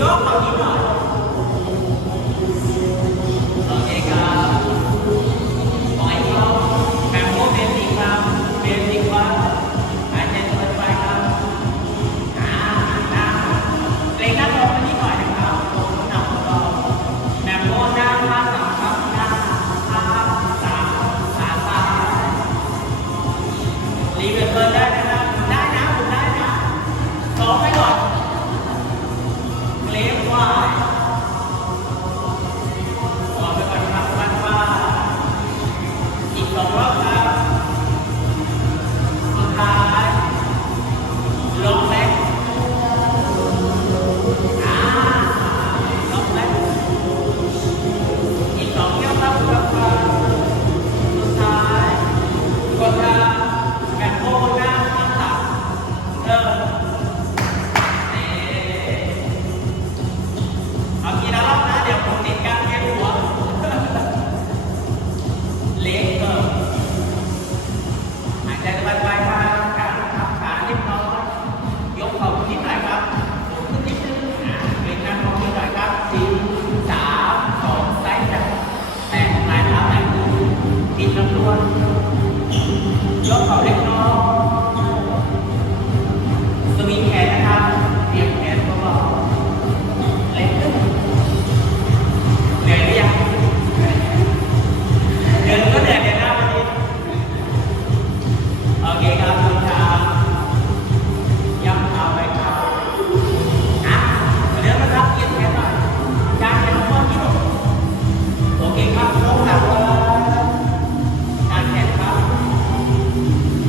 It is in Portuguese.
ย่อเขานิดหน่อย